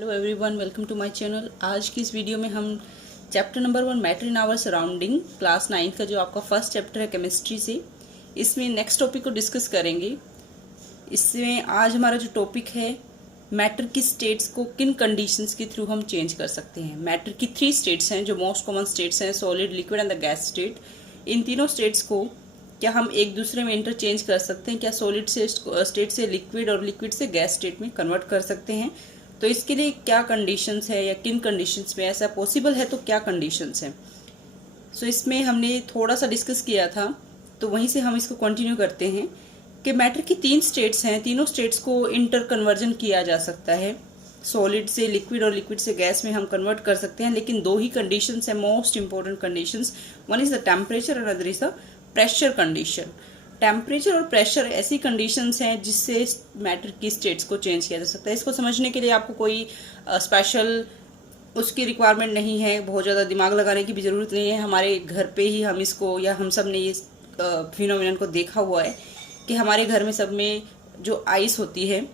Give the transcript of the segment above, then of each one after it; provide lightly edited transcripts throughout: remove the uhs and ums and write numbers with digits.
Hello everyone, welcome to my channel. आज की इस वीडियो में हम chapter number 1 matter in our surrounding class 9 का जो आपका फर्स्ट चैप्टर है केमिस्ट्री से, इसमें नेक्स्ट टॉपिक को डिस्कस करेंगे। इसमें आज हमारा जो टॉपिक है, मैटर की स्टेट्स को किन कंडीशंस के थ्रू हम चेंज कर सकते हैं। मैटर की 3 स्टेट्स हैं जो मोस्ट कॉमन स्टेट्स हैं, solid, liquid and the gas state. इन तीनों स्टेट्स को क्या हम एक दूसरे में इंटरचेंज कर सकते हैं? क्या सॉलिड से स्टेट से लिक्विड और लिक्विड से गैस स्टेट में कन्वर्ट कर सकते हैं? तो इसके लिए क्या कंडीशंस है या किन कंडीशंस में ऐसा पॉसिबल है, तो क्या कंडीशंस हैं? सो इसमें हमने थोड़ा सा डिस्कस किया था, तो वहीं से हम इसको कंटिन्यू करते हैं कि मैटर की 3 स्टेट्स हैं, तीनों स्टेट्स को इंटर कन्वर्जन किया जा सकता है। सॉलिड से लिक्विड और लिक्विड से गैस में हम कन्वर्ट कर सकते हैं, लेकिन 2 ही कंडीशंस हैं, most important conditions. One is the temperature और other is the pressure condition. Temperature और प्रेशर ऐसी कंडीशंस हैं जिससे मैटर की स्टेट्स को चेंज किया जा सकता है। इसको समझने के लिए आपको कोई स्पेशल उसकी रिक्वायरमेंट नहीं है, बहुत ज़्यादा दिमाग लगाने की भी ज़रूरत नहीं है। हमारे घर पे ही हम इसको, या हम सब ने ये फिनोमिनन को देखा हुआ है कि हमारे घर में सब में जो आइस होती है,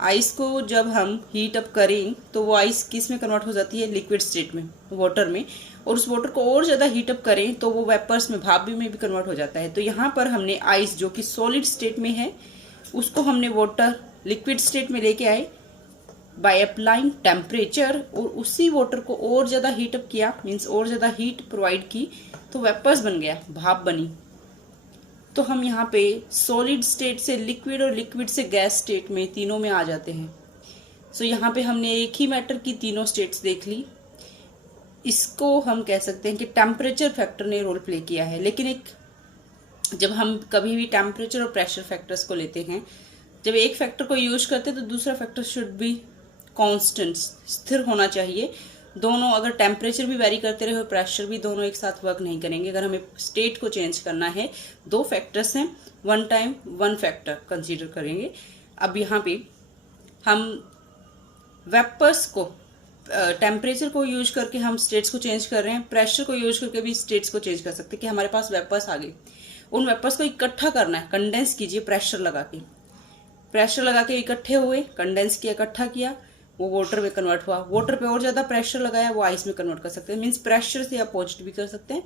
आइस को जब हम हीट अप करें तो वो आइस किस में कन्वर्ट हो जाती है? लिक्विड स्टेट में, वाटर में। और उस वाटर को और ज़्यादा हीट अप करें तो वो वेपर्स में, भाप में भी कन्वर्ट हो जाता है। तो यहाँ पर हमने आइस जो कि सॉलिड स्टेट में है, उसको हमने वाटर लिक्विड स्टेट में लेके आए बाय अप्लाइंग टेम्परेचर, और उसी वाटर को और ज़्यादा हीट अप किया, मीन्स और ज़्यादा हीट प्रोवाइड की, तो वेपर्स बन गया, भाप बनी। तो हम यहाँ पे सॉलिड स्टेट से लिक्विड और लिक्विड से गैस स्टेट में, तीनों में आ जाते हैं। सो यहाँ पे हमने एक ही मैटर की तीनों स्टेट्स देख ली। इसको हम कह सकते हैं कि टेम्परेचर फैक्टर ने रोल प्ले किया है। लेकिन जब हम कभी भी टेम्परेचर और प्रेशर फैक्टर्स को लेते हैं, जब एक फैक्टर को यूज करते हैं तो दूसरा फैक्टर शुड बी कांस्टेंट, स्थिर होना चाहिए। दोनों, अगर टेम्परेचर भी वेरी करते रहे और प्रेशर भी, दोनों एक साथ वर्क नहीं करेंगे। अगर हमें स्टेट को चेंज करना है, 2 फैक्टर्स हैं, वन टाइम 1 फैक्टर कंसीडर करेंगे। अब यहाँ पे हम वेपर्स को, टेम्परेचर को यूज करके हम स्टेट्स को चेंज कर रहे हैं, प्रेशर को यूज करके भी स्टेट्स को चेंज कर सकते हैं। कि हमारे पास वेपर्स आ गए, उन वेपर्स को इकट्ठा करना है, कंडेंस कीजिए प्रेशर लगा के। प्रेशर लगा के इकट्ठे हुए, कंडेंस किया, इकट्ठा किया, वो वाटर में कन्वर्ट हुआ। वाटर पे और ज़्यादा प्रेशर लगाया, वो आइस में कन्वर्ट कर सकते हैं। मीन्स प्रेशर से आप पॉजिटिव भी कर सकते हैं।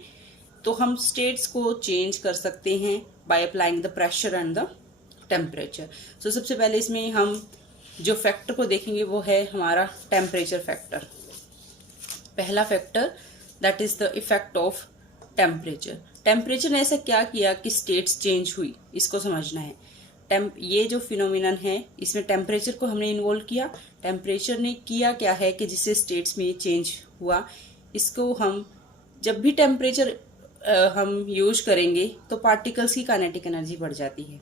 तो हम स्टेट्स को चेंज कर सकते हैं by applying the pressure and the temperature. So सबसे पहले इसमें हम जो फैक्टर को देखेंगे वो है हमारा टेम्परेचर फैक्टर। पहला factor, that is the effect of temperature. Temperature ने ऐसा क्या किया कि स्टेट्स चेंज हुई, इसको समझना है। ये जो फिनोमिनन है, इसमें टेम्परेचर को हमने इन्वॉल्व किया। टेम्परेचर ने किया क्या है कि जिससे स्टेट्स में चेंज हुआ। इसको हम, जब भी टेम्परेचर हम यूज करेंगे तो पार्टिकल्स की काइनेटिक एनर्जी बढ़ जाती है।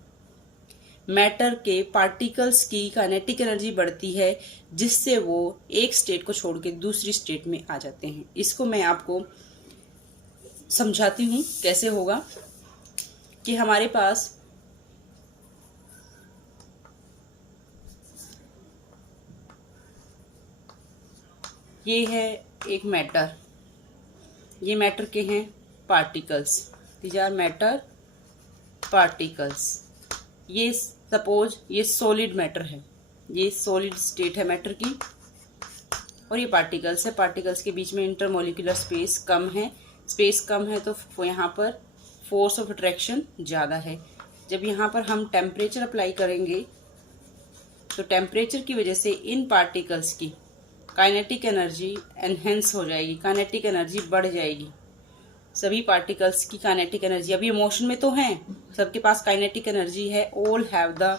मैटर के पार्टिकल्स की काइनेटिक एनर्जी बढ़ती है, जिससे वो एक स्टेट को छोड़ के दूसरी स्टेट में आ जाते हैं। इसको मैं आपको समझाती हूँ कैसे होगा। कि हमारे पास ये है एक मैटर, ये मैटर के हैं particles, these are matter particles. ये सपोज ये सॉलिड मैटर है, ये सॉलिड स्टेट है मैटर की, और ये पार्टिकल्स है। पार्टिकल्स के बीच में इंटरमोलिकुलर स्पेस कम है, स्पेस कम है तो यहाँ पर फोर्स ऑफ अट्रैक्शन ज़्यादा है। जब यहाँ पर हम टेम्परेचर अप्लाई करेंगे तो टेम्परेचर की वजह से इन पार्टिकल्स की काइनेटिक एनर्जी एनहेंस हो जाएगी, काइनेटिक एनर्जी बढ़ जाएगी। सभी पार्टिकल्स की काइनेटिक एनर्जी, अभी मोशन में तो हैं, सबके पास काइनेटिक एनर्जी है। All have the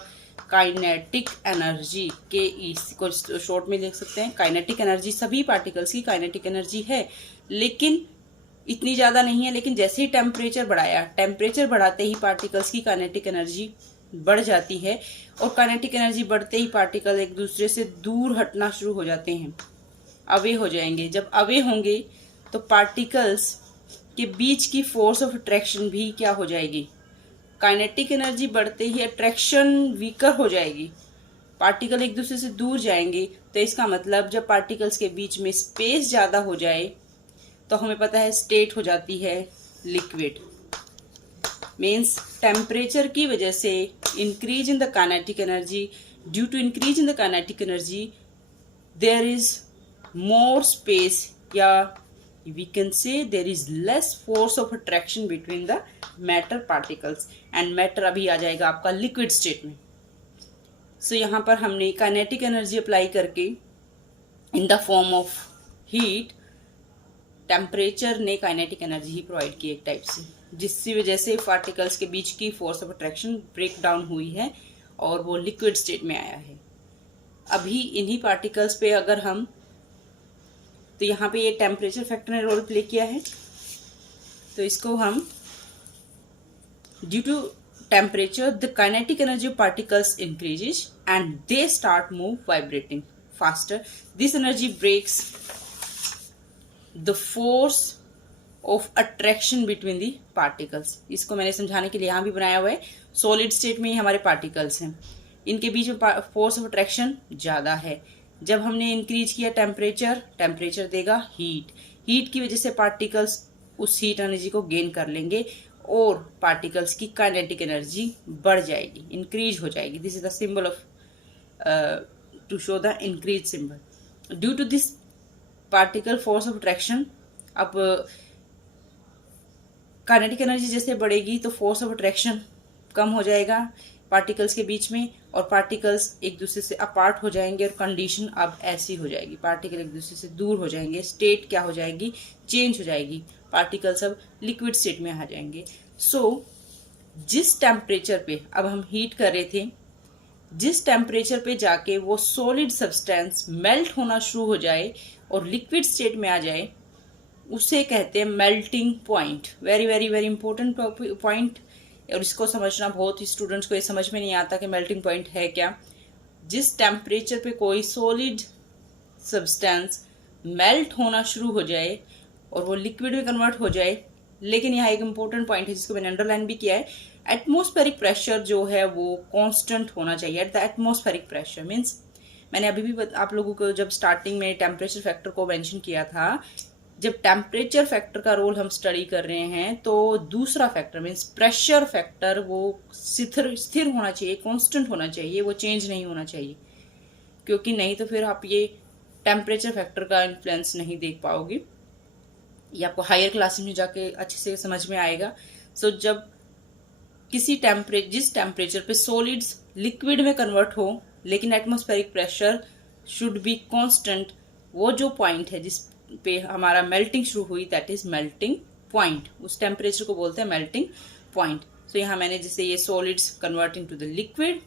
kinetic energy, के इसको शॉर्ट में देख सकते हैं। काइनेटिक एनर्जी, सभी पार्टिकल्स की काइनेटिक एनर्जी है, लेकिन इतनी ज़्यादा नहीं है। लेकिन जैसे ही टेम्परेचर बढ़ाया, टेम्परेचर बढ़ाते ही पार्टिकल्स की काइनेटिक एनर्जी बढ़ जाती है, और काइनेटिक एनर्जी बढ़ते ही पार्टिकल एक दूसरे से दूर हटना शुरू हो जाते हैं, अवे हो जाएंगे। जब अवे होंगे तो पार्टिकल्स के बीच की फोर्स ऑफ अट्रैक्शन भी क्या हो जाएगी? काइनेटिक एनर्जी बढ़ते ही अट्रैक्शन वीकर हो जाएगी, पार्टिकल एक दूसरे से दूर जाएंगे। तो इसका मतलब जब पार्टिकल्स के बीच में स्पेस ज़्यादा हो जाए तो हमें पता है स्टेट हो जाती है लिक्विड। मीन्स टेम्परेचर की वजह से increase in the kinetic energy, due to increase in the kinetic energy there is more space, या we can say there is less force of attraction between the matter particles, and matter अभी आ जाएगा आपका liquid state में। सो यहाँ पर हमने kinetic energy apply करके in the form of heat, temperature ने काइनेटिक एनर्जी ही प्रोवाइड की एक टाइप से, जिसकी वजह से पार्टिकल्स के बीच की force of attraction break down हुई है और वो लिक्विड स्टेट में आया है। अभी इन्हीं पार्टिकल्स पे अगर हम, तो यहाँ पे ये टेम्परेचर फैक्टर ने रोल प्ले किया है, तो इसको हम due to temperature the kinetic energy of particles increases and they start move vibrating faster. This energy breaks the force of attraction between the particles. इसको मैंने समझाने के लिए यहाँ भी बनाया हुआ है। सॉलिड स्टेट में ही हमारे पार्टिकल्स हैं, इनके बीच में फोर्स ऑफ अट्रैक्शन ज़्यादा है। जब हमने इंक्रीज किया टेम्परेचर, टेम्परेचर देगा हीट, हीट की वजह से पार्टिकल्स उस हीट एनर्जी को गेन कर लेंगे और पार्टिकल्स की काइनेटिक एनर्जी बढ़ जाएगी, इंक्रीज हो जाएगी। This is the symbol of to show the increase symbol. Due to this particle force of attraction, अब काइनेटिक एनर्जी जैसे बढ़ेगी तो फोर्स ऑफ अट्रैक्शन कम हो जाएगा पार्टिकल्स के बीच में, और पार्टिकल्स एक दूसरे से अपार्ट हो जाएंगे, और कंडीशन अब ऐसी हो जाएगी, पार्टिकल एक दूसरे से दूर हो जाएंगे, स्टेट क्या हो जाएगी, चेंज हो जाएगी, पार्टिकल्स अब लिक्विड स्टेट में आ जाएंगे। सो जिस टेम्परेचर पे अब हम हीट कर रहे थे, जिस टेम्परेचर पे जाके वो सॉलिड सब्सटेंस मेल्ट होना शुरू हो जाए और लिक्विड स्टेट में आ जाए, उसे कहते हैं melting point. Very very very important point, और इसको समझना बहुत ही स्टूडेंट्स को ये समझ में नहीं आता कि मेल्टिंग पॉइंट है क्या। जिस टेम्परेचर पे कोई सॉलिड सब्सटेंस मेल्ट होना शुरू हो जाए और वो लिक्विड में कन्वर्ट हो जाए, लेकिन यहाँ एक इंपॉर्टेंट पॉइंट है जिसको मैंने अंडरलाइन भी किया है, एटमॉस्फेरिक प्रेशर जो है वो कांस्टेंट होना चाहिए। At the atmospheric pressure means, मैंने अभी भी आप लोगों को जब स्टार्टिंग में टेम्परेचर फैक्टर को मेंशन किया था, जब टेम्परेचर फैक्टर का रोल हम स्टडी कर रहे हैं तो दूसरा फैक्टर मीन्स प्रेशर फैक्टर वो स्थिर होना चाहिए, कांस्टेंट होना चाहिए, वो चेंज नहीं होना चाहिए, क्योंकि नहीं तो फिर आप ये टेम्परेचर फैक्टर का इन्फ्लुएंस नहीं देख पाओगे। ये आपको हायर क्लासेस में जाके अच्छे से समझ में आएगा। सो जब किसी जिस टेम्परेचर पे सॉलिड्स लिक्विड में कन्वर्ट हो लेकिन atmospheric pressure should be constant, वो जो पॉइंट है जिस पे हमारा मेल्टिंग शुरू हुई, दैट इज मेल्टिंग पॉइंट। उस टेम्परेचर को बोलते हैं मेल्टिंग पॉइंट। सो यहाँ मैंने जैसे ये solids converting to the liquid,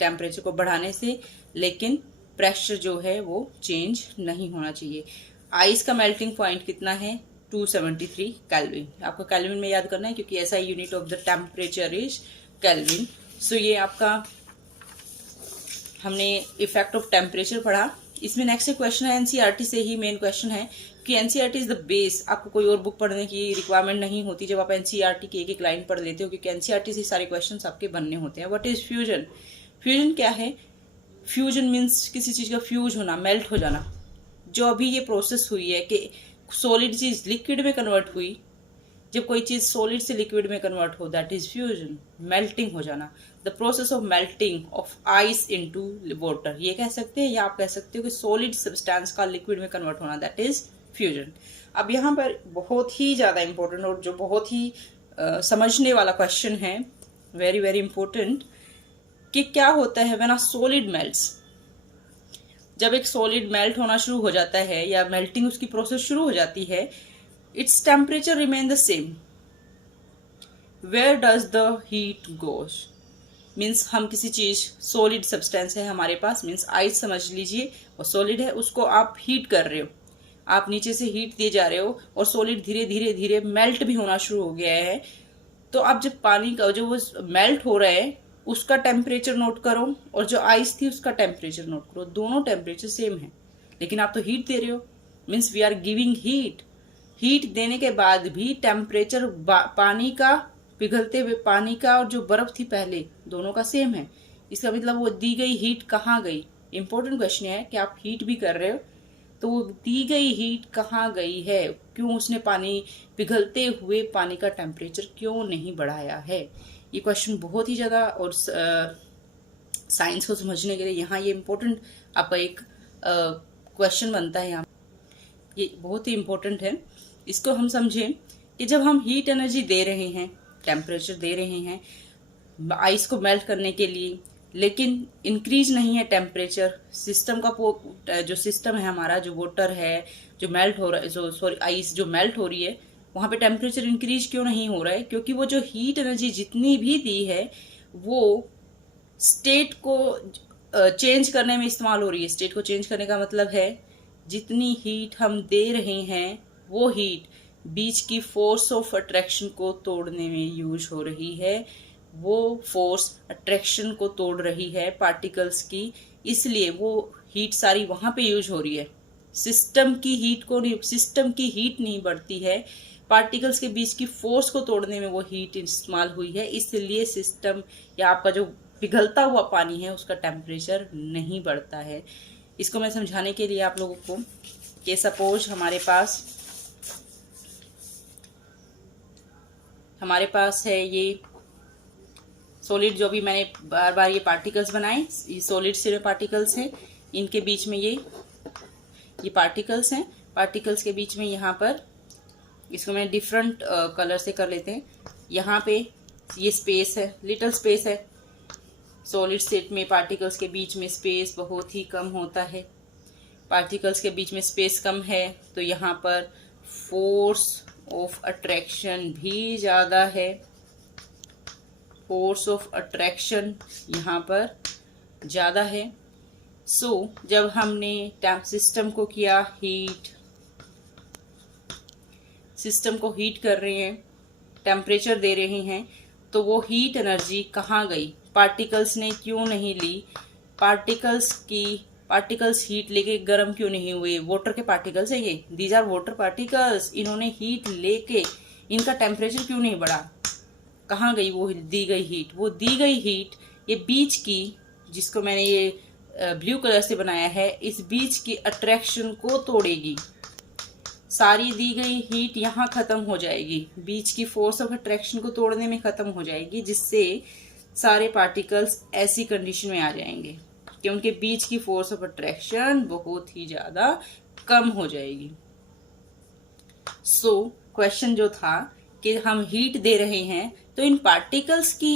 temperature को बढ़ाने से, लेकिन प्रेशर जो है वो चेंज नहीं होना चाहिए। आइस का मेल्टिंग पॉइंट कितना है? 273 केल्विन। आपको केल्विन में याद करना है क्योंकि ऐसा unit of the temperature is Kelvin. So ये आपका हमने इफेक्ट ऑफ टेम्परेचर पढ़ा। इसमें नेक्स्ट क्वेश्चन है एनसीईआरटी से ही मेन क्वेश्चन है कि एनसीईआरटी इज द बेस। आपको कोई और बुक पढ़ने की रिक्वायरमेंट नहीं होती जब आप एनसीईआरटी की एक एक लाइन पढ़ लेते हो, क्योंकि एनसीईआरटी से सारे क्वेश्चन आपके बनने होते हैं। What is fusion? फ्यूजन क्या है? फ्यूजन मीन्स किसी चीज का फ्यूज होना, मेल्ट हो जाना। जो अभी ये प्रोसेस हुई है कि सॉलिड चीज लिक्विड में कन्वर्ट हुई, जब कोई चीज सॉलिड से लिक्विड में कन्वर्ट हो, दैट इज फ्यूजन, मेल्टिंग हो जाना। The process of melting of ice into water, ये कह सकते हैं, या आप कह सकते हो कि सॉलिड सब्सटेंस का लिक्विड में कन्वर्ट होना, दैट इज फ्यूजन। अब यहाँ पर बहुत ही ज्यादा इंपॉर्टेंट और जो बहुत ही समझने वाला क्वेश्चन है, वेरी वेरी इंपॉर्टेंट, कि क्या होता है व्हेन अ सॉलिड मेल्ट्स। जब एक सॉलिड मेल्ट होना शुरू हो जाता है या मेल्टिंग उसकी प्रोसेस शुरू हो जाती है, it's temperature remain the same, where does the heat goes. Means हम किसी चीज, सॉलिड सब्सटेंस है हमारे पास, मीन्स आइस समझ लीजिए, और सॉलिड है, उसको आप हीट कर रहे हो, आप नीचे से हीट दिए जा रहे हो और सॉलिड धीरे धीरे धीरे मेल्ट भी होना शुरू हो गया है। तो आप जब पानी का जो वो मेल्ट हो रहा है उसका टेम्परेचर नोट करो और जो आइस थी उसका टेम्परेचर नोट करो, दोनों टेम्परेचर सेम है, लेकिन आप तो हीट दे रहे हो, means we are giving heat. Heat देने के बाद भी टेम्परेचर पानी का, पिघलते हुए पानी का और जो बर्फ थी पहले, दोनों का सेम है। इसका मतलब वो दी गई हीट कहाँ गई? इंपॉर्टेंट क्वेश्चन है कि आप हीट भी कर रहे हो तो वो दी गई हीट कहाँ गई है? क्यों उसने पानी, पिघलते हुए पानी का टेम्परेचर क्यों नहीं बढ़ाया है? ये क्वेश्चन बहुत ही ज़्यादा, और साइंस को समझने के लिए यहाँ ये इम्पोर्टेंट आपका एक क्वेश्चन बनता है यहाँ, ये बहुत ही इम्पोर्टेंट है। इसको हम समझें कि जब हम हीट एनर्जी दे रहे हैं, टेम्परेचर दे रहे हैं आइस को मेल्ट करने के लिए, लेकिन इंक्रीज नहीं है टेम्परेचर, सिस्टम का जो सिस्टम है हमारा, जो वाटर है जो मेल्ट हो रहा है, जो सॉरी आइस जो मेल्ट हो रही है, वहाँ पे टेम्परेचर इंक्रीज क्यों नहीं हो रहा है? क्योंकि वो जो हीट एनर्जी जितनी भी दी है वो स्टेट को चेंज करने में इस्तेमाल हो रही है। स्टेट को चेंज करने का मतलब है जितनी हीट हम दे रहे हैं वो हीट बीच की फोर्स ऑफ अट्रैक्शन को तोड़ने में यूज हो रही है। वो फोर्स अट्रैक्शन को तोड़ रही है पार्टिकल्स की, इसलिए वो हीट सारी वहां पे यूज हो रही है। सिस्टम की हीट नहीं बढ़ती है, पार्टिकल्स के बीच की फोर्स को तोड़ने में वो हीट इस्तेमाल हुई है। इसलिए सिस्टम या आपका जो पिघलता हुआ पानी है उसका टेम्परेचर नहीं बढ़ता है। इसको मैं समझाने के लिए आप लोगों को कि सपोज हमारे पास है ये सॉलिड, जो भी मैंने बार बार ये पार्टिकल्स बनाए, ये सॉलिड से पार्टिकल्स हैं, इनके बीच में ये पार्टिकल्स हैं। पार्टिकल्स के बीच में यहाँ पर इसको मैं डिफरेंट कलर से कर लेते हैं। यहाँ पे ये स्पेस है, लिटिल स्पेस है। सॉलिड स्टेट में पार्टिकल्स के बीच में स्पेस बहुत ही कम होता है। पार्टिकल्स के बीच में स्पेस कम है तो यहाँ पर फोर्स ऑफ अट्रैक्शन भी ज़्यादा है। फोर्स ऑफ अट्रैक्शन यहाँ पर ज़्यादा है। जब हमने सिस्टम को किया सिस्टम को हीट कर रहे हैं, टेम्परेचर दे रहे हैं, तो वो हीट एनर्जी कहाँ गई? पार्टिकल्स ने क्यों नहीं ली? पार्टिकल्स हीट लेके गर्म क्यों नहीं हुए? वाटर के पार्टिकल्स है ये, दीज आर वाटर पार्टिकल्स। इन्होंने हीट लेके इनका टेम्परेचर क्यों नहीं बढ़ा? कहाँ गई वो दी गई हीट? वो दी गई हीट ये बीच की, जिसको मैंने ये ब्लू कलर से बनाया है, इस बीच की अट्रैक्शन को तोड़ेगी। सारी दी गई हीट यहाँ खत्म हो जाएगी, बीच की फोर्स ऑफ अट्रैक्शन को तोड़ने में खत्म हो जाएगी, जिससे सारे पार्टिकल्स ऐसी कंडीशन में आ जाएंगे कि उनके बीच की फोर्स ऑफ अट्रैक्शन बहुत ही ज्यादा कम हो जाएगी। क्वेश्चन जो था कि हम हीट दे रहे हैं तो इन पार्टिकल्स की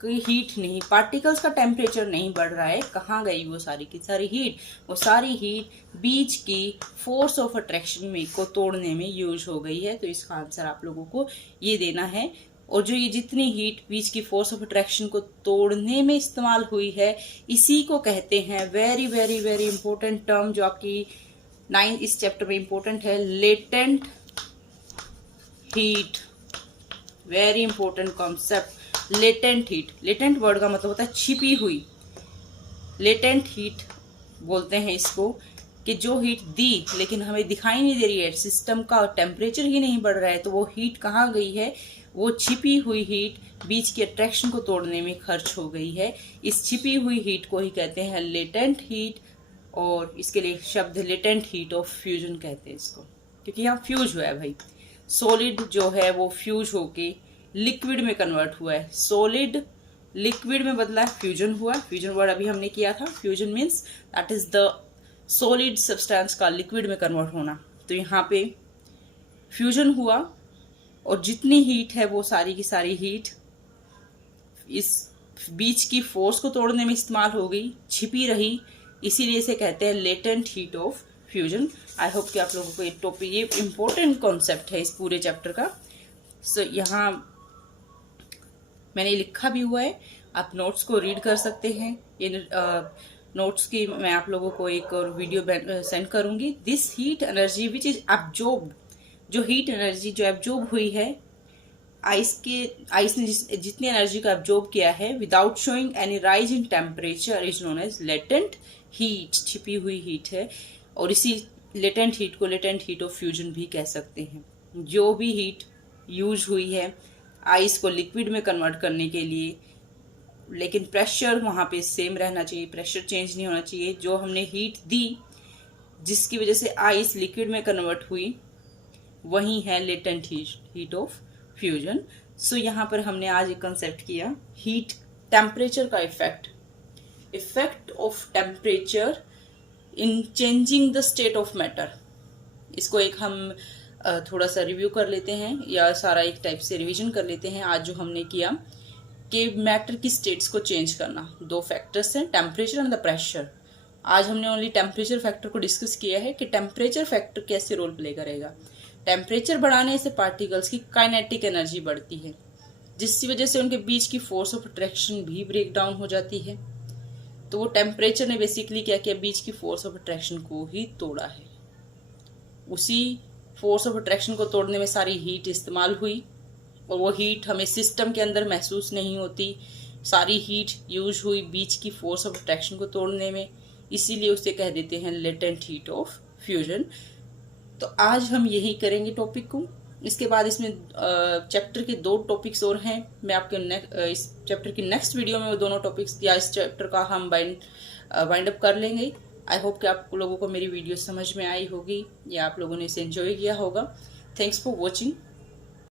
हीट नहीं, पार्टिकल्स का टेम्परेचर नहीं बढ़ रहा है। कहाँ गई वो सारी की सारी हीट? वो सारी हीट बीच की फोर्स ऑफ अट्रैक्शन में को तोड़ने में यूज हो गई है। तो इसका आंसर आप लोगों को ये देना है। और जो ये जितनी हीट बीच की फोर्स ऑफ अट्रैक्शन को तोड़ने में इस्तेमाल हुई है, इसी को कहते हैं, very very very important term जो आपकी 9 इस चैप्टर में इंपॉर्टेंट है, latent heat. Very important concept, latent heat. Latent word का मतलब होता है छिपी हुई। लेटेंट हीट बोलते हैं इसको कि जो हीट दी लेकिन हमें दिखाई नहीं दे रही है, सिस्टम का टेम्परेचर ही नहीं बढ़ रहा है, तो वो हीट कहाँ गई है? वो छिपी हुई हीट बीच की अट्रैक्शन को तोड़ने में खर्च हो गई है। इस छिपी हुई हीट को ही कहते हैं लेटेंट हीट, और इसके लिए शब्द लेटेंट हीट ऑफ फ्यूजन कहते हैं इसको, क्योंकि यहाँ फ्यूज हुआ है भाई। सॉलिड जो है वो फ्यूज होके लिक्विड में कन्वर्ट हुआ है, सॉलिड लिक्विड में बदला है, फ्यूजन हुआ। फ्यूजन वर्ड अभी हमने किया था। Fusion means that is the solid substance का लिक्विड में कन्वर्ट होना। तो यहाँ पे फ्यूजन हुआ और जितनी हीट है वो सारी की सारी हीट इस बीच की फोर्स को तोड़ने में इस्तेमाल हो गई, छिपी रही, इसीलिए इसे कहते हैं latent heat of fusion. I hope कि आप लोगों को ये टॉपिक, ये इंपॉर्टेंट कॉन्सेप्ट है इस पूरे चैप्टर का। यहाँ मैंने लिखा भी हुआ है, आप नोट्स को रीड कर सकते हैं। ये नोट्स की मैं आप लोगों को एक और वीडियो सेंड करूंगी। This heat energy which is absorbed, जो हीट एनर्जी जो एब्जॉर्ब हुई है आइस ने जितनी एनर्जी को एब्जॉर्ब किया है without showing any rise in temperature is known as latent heat. छिपी हुई हीट है, और इसी लेटेंट हीट को लेटेंट हीट ऑफ फ्यूजन भी कह सकते हैं। जो भी हीट यूज हुई है आइस को लिक्विड में कन्वर्ट करने के लिए, लेकिन प्रेशर वहाँ पे सेम रहना चाहिए, प्रेशर चेंज नहीं होना चाहिए। जो हमने हीट दी जिसकी वजह से आइस लिक्विड में कन्वर्ट हुई, वही है लेटेंट हीट ऑफ फ्यूजन। यहाँ पर हमने आज एक कंसेप्ट किया, हीट टेम्परेचर का effect of temperature in changing the state of matter. इसको एक हम थोड़ा सा रिव्यू कर लेते हैं या सारा एक टाइप से रिवीजन कर लेते हैं। आज जो हमने किया कि मैटर की स्टेट्स को चेंज करना, दो फैक्टर्स हैं, टेम्परेचर एंड द प्रेशर। आज हमने ओनली टेम्परेचर फैक्टर को डिस्कस किया है कि टेम्परेचर फैक्टर कैसे रोल प्ले करेगा। टेम्परेचर बढ़ाने से पार्टिकल्स की काइनेटिक एनर्जी बढ़ती है, जिसकी वजह से उनके बीच की फोर्स ऑफ अट्रैक्शन भी ब्रेक डाउन हो जाती है। तो वो टेम्परेचर ने बेसिकली क्या किया, बीच की फोर्स ऑफ अट्रैक्शन को ही तोड़ा है। उसी फोर्स ऑफ अट्रैक्शन को तोड़ने में सारी हीट इस्तेमाल हुई और वो हीट हमें सिस्टम के अंदर महसूस नहीं होती। सारी हीट यूज हुई बीच की फोर्स ऑफ अट्रैक्शन को तोड़ने में, इसीलिए उसे कह देते हैं लेटेंट हीट ऑफ फ्यूजन। तो आज हम यही करेंगे टॉपिक को। इसके बाद इसमें चैप्टर के 2 टॉपिक्स और हैं। मैं आपके इस चैप्टर की नेक्स्ट वीडियो में वो दोनों टॉपिक्स या इस चैप्टर का हम वाइंड अप कर लेंगे। आई होप कि आप लोगों को मेरी वीडियो समझ में आई होगी या आप लोगों ने इसे एंजॉय किया होगा। Thanks for watching.